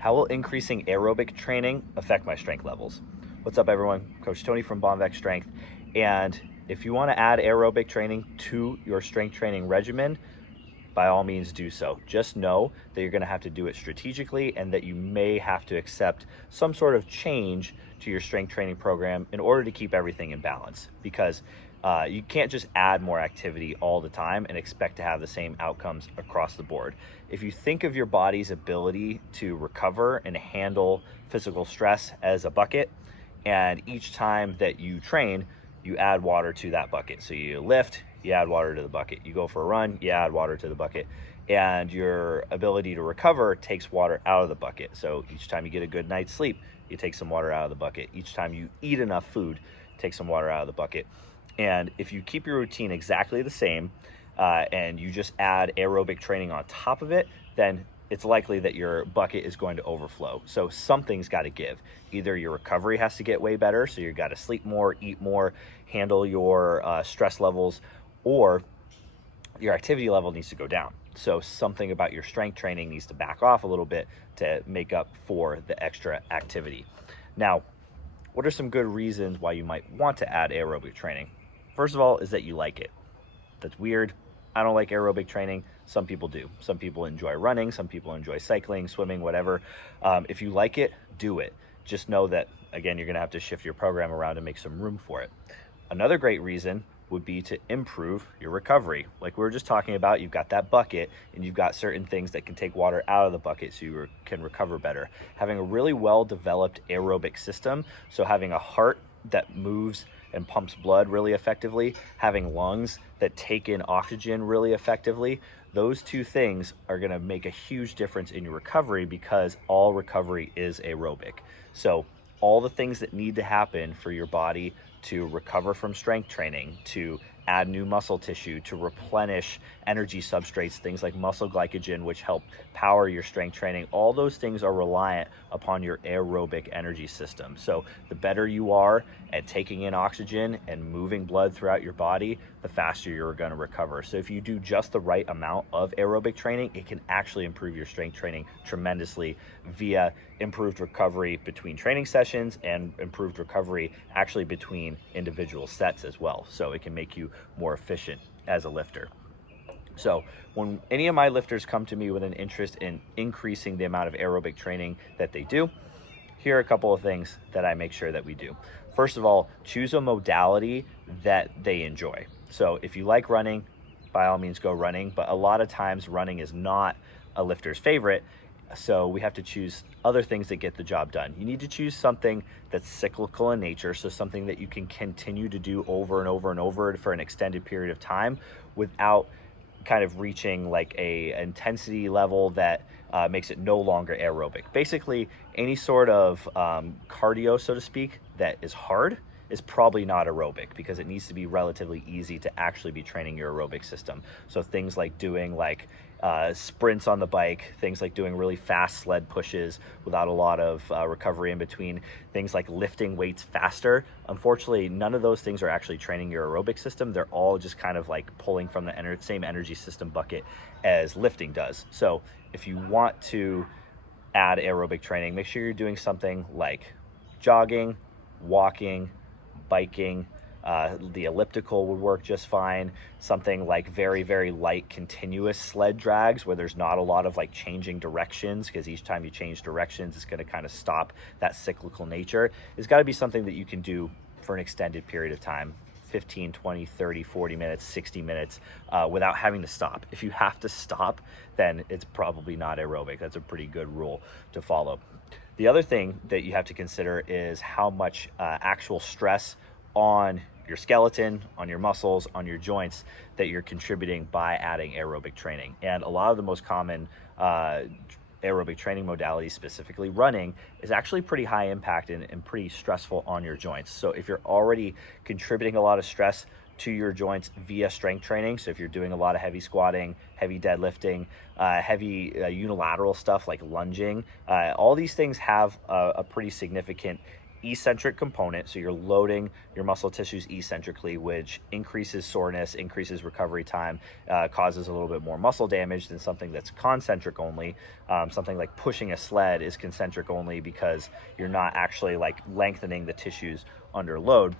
How will increasing aerobic training affect my strength levels? What's up, everyone? Coach Tony from Bomvec Strength. And if you want to add aerobic training to your strength training regimen, by all means do so. Just know that you're going to have to do it strategically and that you may have to accept some sort of change to your strength training program in order to keep everything in balance, because you can't just add more activity all the time and expect to have the same outcomes across the board. If you think of your body's ability to recover and handle physical stress as a bucket, and each time that you train, you add water to that bucket. So you lift, you add water to the bucket. You go for a run, you add water to the bucket. And your ability to recover takes water out of the bucket. So each time you get a good night's sleep, you take some water out of the bucket. Each time you eat enough food, take some water out of the bucket. And if you keep your routine exactly the same, and you just add aerobic training on top of it, then it's likely that your bucket is going to overflow. So something's got to give. Either your recovery has to get way better, so you've got to sleep more, eat more, handle your stress levels, or your activity level needs to go down. So something about your strength training needs to back off a little bit to make up for the extra activity. Now, what are some good reasons why you might want to add aerobic training? First of all, is that you like it. That's weird. I don't like aerobic training. Some people do. Some people enjoy running. Some people enjoy cycling, swimming, whatever. If you like it, do it. Just know that, again, you're going to have to shift your program around to make some room for it. Another great reason would be to improve your recovery. Like we were just talking about, you've got that bucket and you've got certain things that can take water out of the bucket so you can recover better. Having a really well-developed aerobic system, so having a heart that moves and pumps blood really effectively, having lungs that take in oxygen really effectively, those two things are going to make a huge difference in your recovery, because all recovery is aerobic. So all the things that need to happen for your body to recover from strength training, to add new muscle tissue, to replenish energy substrates, things like muscle glycogen, which help power your strength training, all those things are reliant upon your aerobic energy system. So the better you are at taking in oxygen and moving blood throughout your body, the faster you're going to recover. So if you do just the right amount of aerobic training, it can actually improve your strength training tremendously via improved recovery between training sessions and improved recovery actually between individual sets as well. So it can make you more efficient as a lifter. So when any of my lifters come to me with an interest in increasing the amount of aerobic training that they do, here are a couple of things that I make sure that we do. First of all, choose a modality that they enjoy. So if you like running, by all means go running, but a lot of times running is not a lifter's favorite. So we have to choose other things that get the job done. You need to choose something that's cyclical in nature, so something that you can continue to do over and over and over for an extended period of time without kind of reaching like a intensity level that makes it no longer aerobic. Basically, any sort of cardio, so to speak, that is hard is probably not aerobic, because it needs to be relatively easy to actually be training your aerobic system. So things like doing like sprints on the bike, things like doing really fast sled pushes without a lot of recovery in between, things like lifting weights faster. Unfortunately, none of those things are actually training your aerobic system. They're all just kind of like pulling from the same energy system bucket as lifting does. So if you want to add aerobic training, make sure you're doing something like jogging, walking, biking. The elliptical would work just fine. Something like very, very light continuous sled drags where there's not a lot of like changing directions, because each time you change directions, it's going to kind of stop that cyclical nature. It's got to be something that you can do for an extended period of time, 15, 20, 30, 40 minutes, 60 minutes, without having to stop. If you have to stop, then it's probably not aerobic. That's a pretty good rule to follow. The other thing that you have to consider is how much actual stress on your skeleton, on your muscles, on your joints that you're contributing by adding aerobic training. And a lot of the most common aerobic training modalities, specifically running, is actually pretty high impact and pretty stressful on your joints. So if you're already contributing a lot of stress to your joints via strength training, so if you're doing a lot of heavy squatting, heavy deadlifting, heavy unilateral stuff like lunging, all these things have a pretty significant eccentric component, so you're loading your muscle tissues eccentrically, which increases soreness, increases recovery time, causes a little bit more muscle damage than something that's concentric only. Something like pushing a sled is concentric only because you're not actually like lengthening the tissues under load.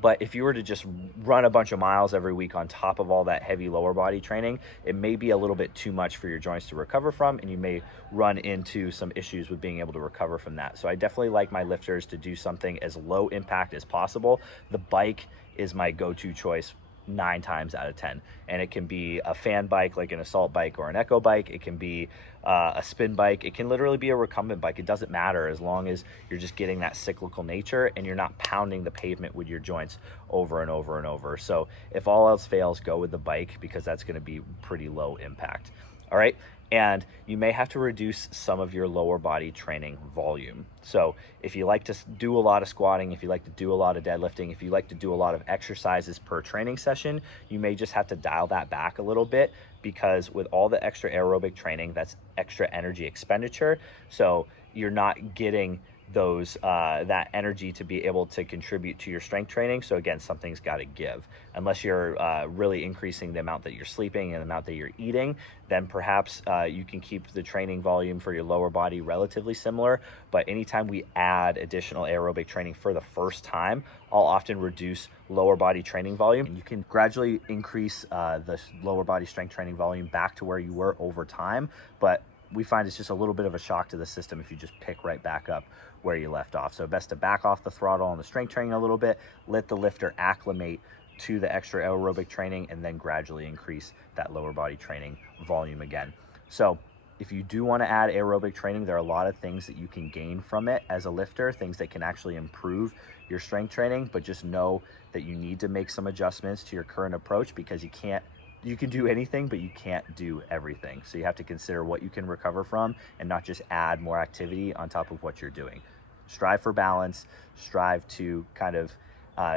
But if you were to just run a bunch of miles every week on top of all that heavy lower body training, it may be a little bit too much for your joints to recover from, and you may run into some issues with being able to recover from that. So I definitely like my lifters to do something as low impact as possible. The bike is my go-to choice 9 times out of 10, and it can be a fan bike like an assault bike or an echo bike. It can be a spin bike. It can literally be a recumbent bike. It doesn't matter, as long as you're just getting that cyclical nature and you're not pounding the pavement with your joints over and over and over. So if all else fails, go with the bike, because that's going to be pretty low impact. All right. And you may have to reduce some of your lower body training volume. So if you like to do a lot of squatting, if you like to do a lot of deadlifting, if you like to do a lot of exercises per training session, you may just have to dial that back a little bit, because with all the extra aerobic training, that's extra energy expenditure. So you're not getting those that energy to be able to contribute to your strength training. So again, something's got to give. Unless you're really increasing the amount that you're sleeping and the amount that you're eating, then perhaps you can keep the training volume for your lower body relatively similar. But anytime we add additional aerobic training for the first time, I'll often reduce lower body training volume, and you can gradually increase the lower body strength training volume back to where you were over time. But we find it's just a little bit of a shock to the system if you just pick right back up where you left off. So best to back off the throttle on the strength training a little bit, let the lifter acclimate to the extra aerobic training, and then gradually increase that lower body training volume again. So if you do want to add aerobic training, there are a lot of things that you can gain from it as a lifter, things that can actually improve your strength training, but just know that you need to make some adjustments to your current approach, because you can do anything, but you can't do everything. So you have to consider what you can recover from and not just add more activity on top of what you're doing. Strive for balance, strive to kind of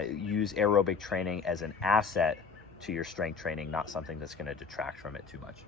use aerobic training as an asset to your strength training, not something that's going to detract from it too much.